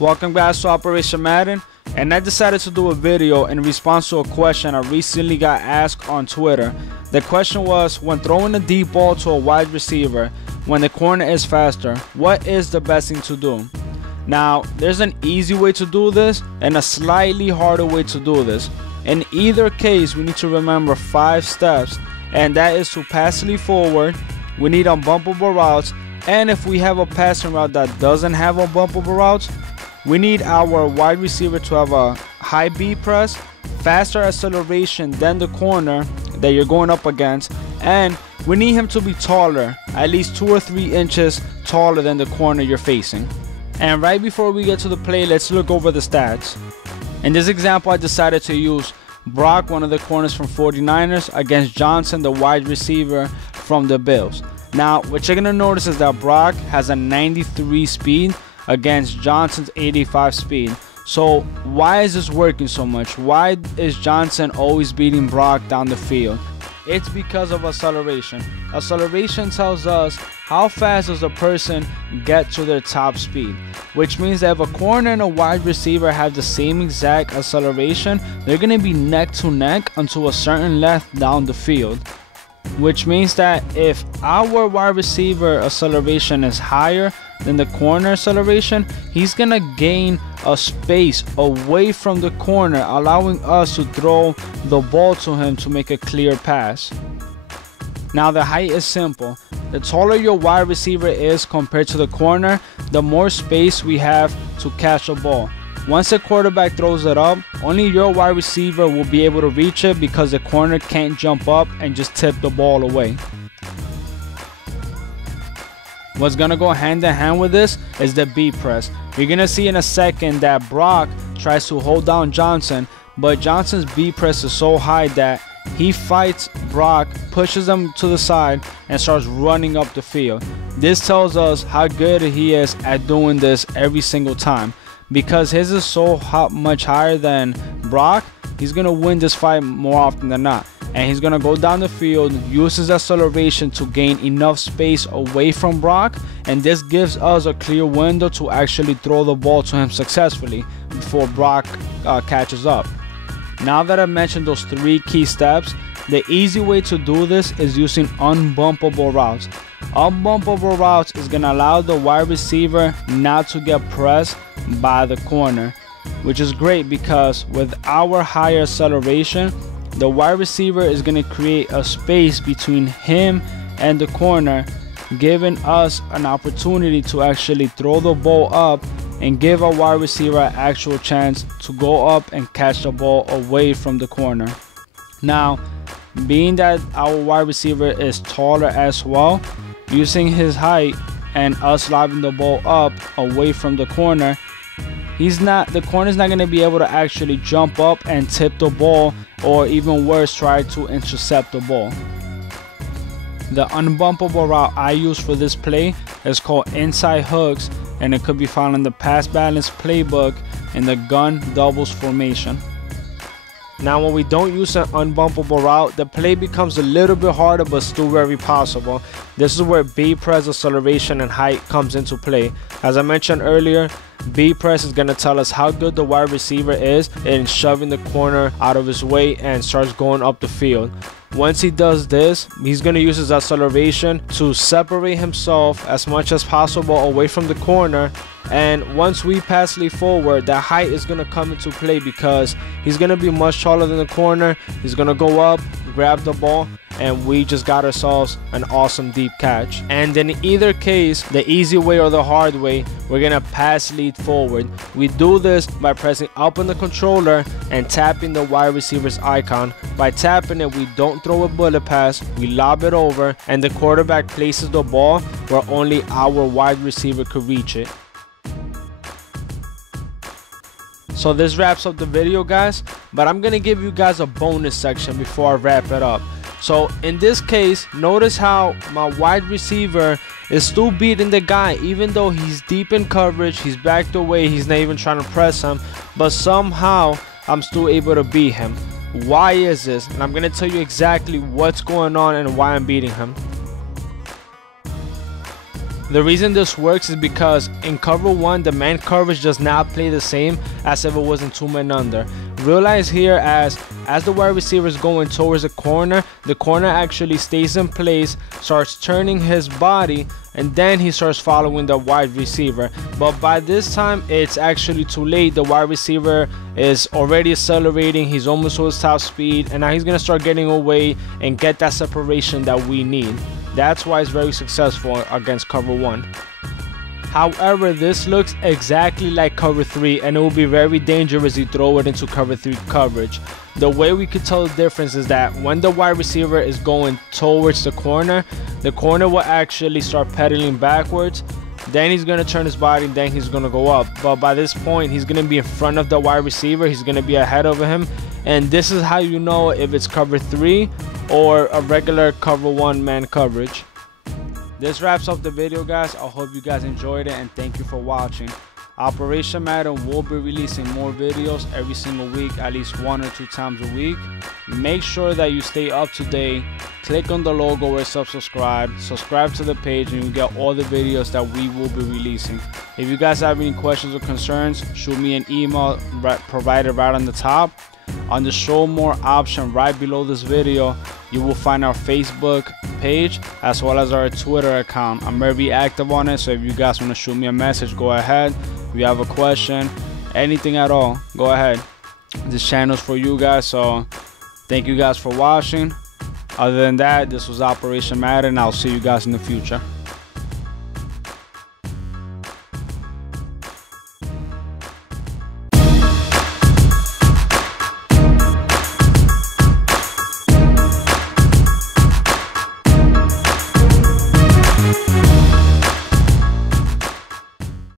Welcome guys to Operation Madden, and I decided to do a video in response to a question I recently got asked on Twitter. The question was, when throwing a deep ball to a wide receiver when the corner is faster, what is the best thing to do? Now, there's an easy way to do this and a slightly harder way to do this. In either case, we need to remember 5 steps, and that is to passively forward, we need unbumpable routes, and if we have a passing route that doesn't have unbumpable routes, we need our wide receiver to have a high B press, faster acceleration than the corner that you're going up against, and we need him to be taller, at least 2 or 3 inches taller than the corner you're facing. And right before we get to the play, let's look over the stats. In this example, I decided to use Brock, one of the corners from 49ers, against Johnson, the wide receiver from the Bills. Now, what you're going to notice is that Brock has a 93 speed against Johnson's 85 speed. So why is this working so much? Why is Johnson always beating Brock down the field? It's because of acceleration. Acceleration tells us how fast does a person get to their top speed, which means that if a corner and a wide receiver have the same exact acceleration, they're going to be neck to neck until a certain length down the field. Which means that if our wide receiver acceleration is higher than the corner acceleration, he's gonna gain a space away from the corner, allowing us to throw the ball to him to make a clear pass. Now the height is simple. The taller your wide receiver is compared to the corner, the more space we have to catch a ball. Once the quarterback throws it up, only your wide receiver will be able to reach it because the corner can't jump up and just tip the ball away. What's going to go hand in hand with this is the B press. You're going to see in a second that Brock tries to hold down Johnson, but Johnson's B press is so high that he fights Brock, pushes him to the side, and starts running up the field. This tells us how good he is at doing this every single time. Because his is so much higher than Brock, he's going to win this fight more often than not. And he's going to go down the field, use his acceleration to gain enough space away from Brock. And this gives us a clear window to actually throw the ball to him successfully before Brock catches up. Now that I've mentioned those 3 key steps, the easy way to do this is using unbumpable routes. Unbumpable routes is going to allow the wide receiver not to get pressed by the corner, which is great because with our higher acceleration, the wide receiver is going to create a space between him and the corner, giving us an opportunity to actually throw the ball up and give a wide receiver an actual chance to go up and catch the ball away from the corner. Now, being that our wide receiver is taller as well, using his height and us lobbing the ball up away from the corner, the corner's not going to be able to actually jump up and tip the ball, or even worse, try to intercept the ball. The unbumpable route I use for this play is called inside hooks, and it could be found in the pass balance playbook in the gun doubles formation. Now when we don't use an unbumpable route, the play becomes a little bit harder but still very possible. This is where B press, acceleration, and height comes into play. As I mentioned earlier, B press is going to tell us how good the wide receiver is in shoving the corner out of his way and starts going up the field. Once he does this, he's going to use his acceleration to separate himself as much as possible away from the corner. And once we passively forward, that height is going to come into play because he's going to be much taller than the corner. He's going to go up, grab the ball, and we just got ourselves an awesome deep catch. And in either case, the easy way or the hard way, we're going to pass lead forward. We do this by pressing up on the controller and tapping the wide receiver's icon. By tapping it, we don't throw a bullet pass, we lob it over, and the quarterback places the ball where only our wide receiver could reach it. So this wraps up the video, guys, but I'm going to give you guys a bonus section before I wrap it up. So in this case, notice how my wide receiver is still beating the guy even though he's deep in coverage, he's backed away, he's not even trying to press him, but somehow I'm still able to beat him. Why is this? And I'm going to tell you exactly what's going on and why I'm beating him. The reason this works is because in cover 1, the man coverage does not play the same as if it wasn't 2 men under. Realize here as the wide receiver is going towards the corner actually stays in place, starts turning his body, and then he starts following the wide receiver. But by this time, it's actually too late. The wide receiver is already accelerating. He's almost to his top speed, and now he's going to start getting away and get that separation that we need. That's why it's very successful against cover 1. However, this looks exactly like cover 3, and it will be very dangerous to throw it into cover 3 coverage. The way we could tell the difference is that when the wide receiver is going towards the corner will actually start pedaling backwards. Then he's going to turn his body, then he's going to go up. But by this point, he's going to be in front of the wide receiver. He's going to be ahead of him. And this is how you know if it's cover 3 or a regular cover 1 man coverage. This wraps up the video, guys. I hope you guys enjoyed it, and thank you for watching. Operation Madden will be releasing more videos every single week, at least 1 or 2 times a week. Make sure that you stay up to date. Click on the logo where it says subscribe to the page, and you get all the videos that we will be releasing. If you guys have any questions or concerns, shoot me an email provided right on the top. On the show more option right below this video, you will find our Facebook page as well as our Twitter account. I'm very active on it, so if you guys want to shoot me a message, go ahead. If you have a question, anything at all, go ahead. This channel is for you guys, so thank you guys for watching. Other than that, this was Operation Madden. I'll see you guys in the future.